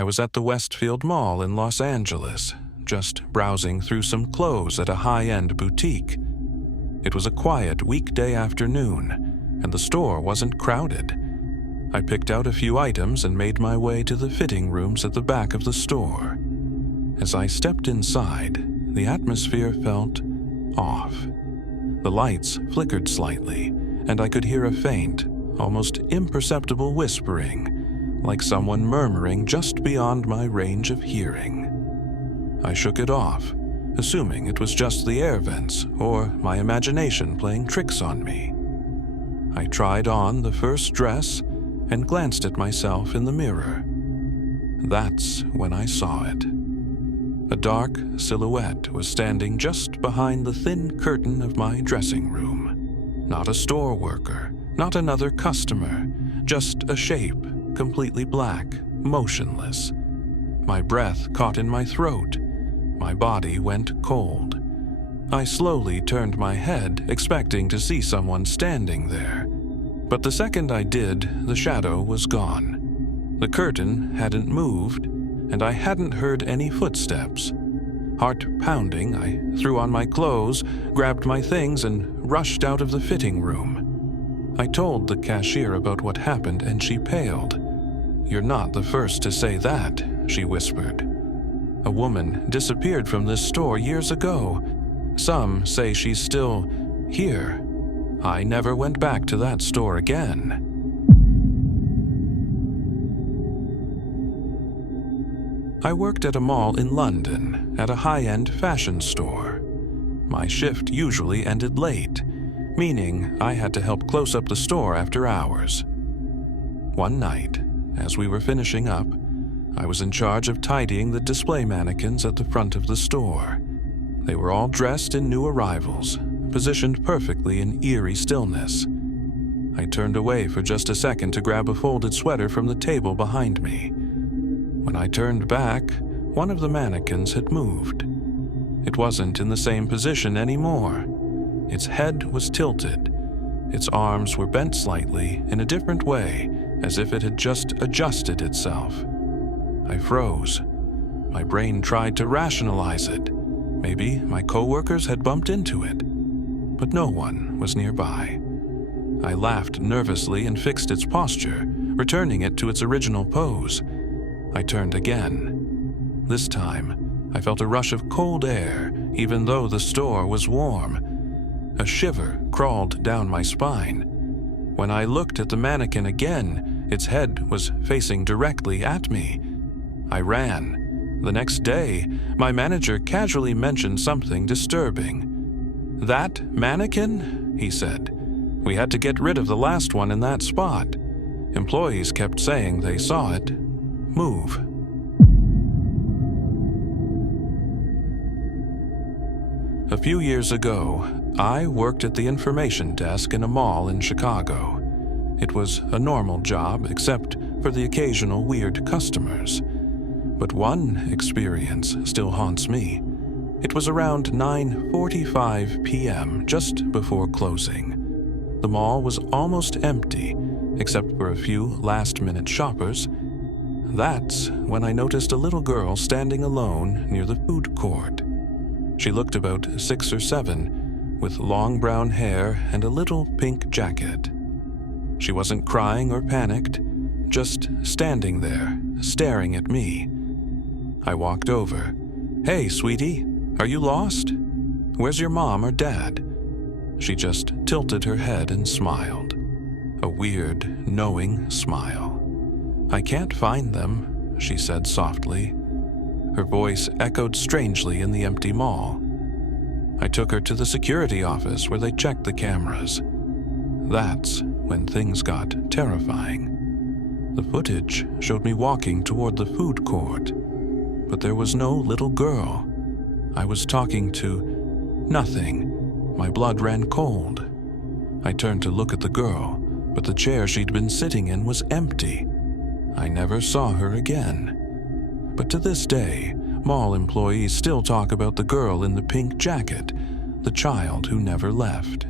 I was at the Westfield Mall in Los Angeles, just browsing through some clothes at a high-end boutique. It was a quiet weekday afternoon, and the store wasn't crowded. I picked out a few items and made my way to the fitting rooms at the back of the store. As I stepped inside, the atmosphere felt off. The lights flickered slightly, and I could hear a faint, almost imperceptible whispering, like someone murmuring just beyond my range of hearing. I shook it off, assuming it was just the air vents or my imagination playing tricks on me. I tried on the first dress and glanced at myself in the mirror. That's when I saw it. A dark silhouette was standing just behind the thin curtain of my dressing room. Not a store worker, not another customer, just a shape, completely black, motionless. My breath caught in my throat. My body went cold. I slowly turned my head, expecting to see someone standing there. But the second I did, the shadow was gone. The curtain hadn't moved, and I hadn't heard any footsteps. Heart pounding, I threw on my clothes, grabbed my things, and rushed out of the fitting room. I told the cashier about what happened, and she paled. "You're not the first to say that," she whispered. "A woman disappeared from this store years ago. Some say she's still here. I never went back to that store again." I worked at a mall in London, at a high-end fashion store. My shift usually ended late, meaning I had to help close up the store after hours. One night, as we were finishing up, I was in charge of tidying the display mannequins at the front of the store. They were all dressed in new arrivals, positioned perfectly in eerie stillness. I turned away for just a second to grab a folded sweater from the table behind me. When I turned back, one of the mannequins had moved. It wasn't in the same position anymore. Its head was tilted. Its arms were bent slightly in a different way, as if it had just adjusted itself. I froze. My brain tried to rationalize it. Maybe my coworkers had bumped into it. But no one was nearby. I laughed nervously and fixed its posture, returning it to its original pose. I turned again. This time, I felt a rush of cold air, even though the store was warm. A shiver crawled down my spine. When I looked at the mannequin again, its head was facing directly at me. I ran. The next day, my manager casually mentioned something disturbing. "That mannequin?" he said. "We had to get rid of the last one in that spot. Employees kept saying they saw it move." A few years ago, I worked at the information desk in a mall in Chicago. It was a normal job except for the occasional weird customers. But one experience still haunts me. It was around 9:45 p.m., just before closing. The mall was almost empty, except for a few last-minute shoppers. That's when I noticed a little girl standing alone near the food court. She looked about 6 or 7, with long brown hair and a little pink jacket. She wasn't crying or panicked, just standing there, staring at me. I walked over. "Hey, sweetie, are you lost? Where's your mom or dad?" She just tilted her head and smiled. A weird, knowing smile. "I can't find them," she said softly. Her voice echoed strangely in the empty mall. I took her to the security office where they checked the cameras. That's when things got terrifying. The footage showed me walking toward the food court, but there was no little girl. I was talking to nothing. My blood ran cold. I turned to look at the girl, but the chair she'd been sitting in was empty. I never saw her again. But to this day, mall employees still talk about the girl in the pink jacket, the child who never left.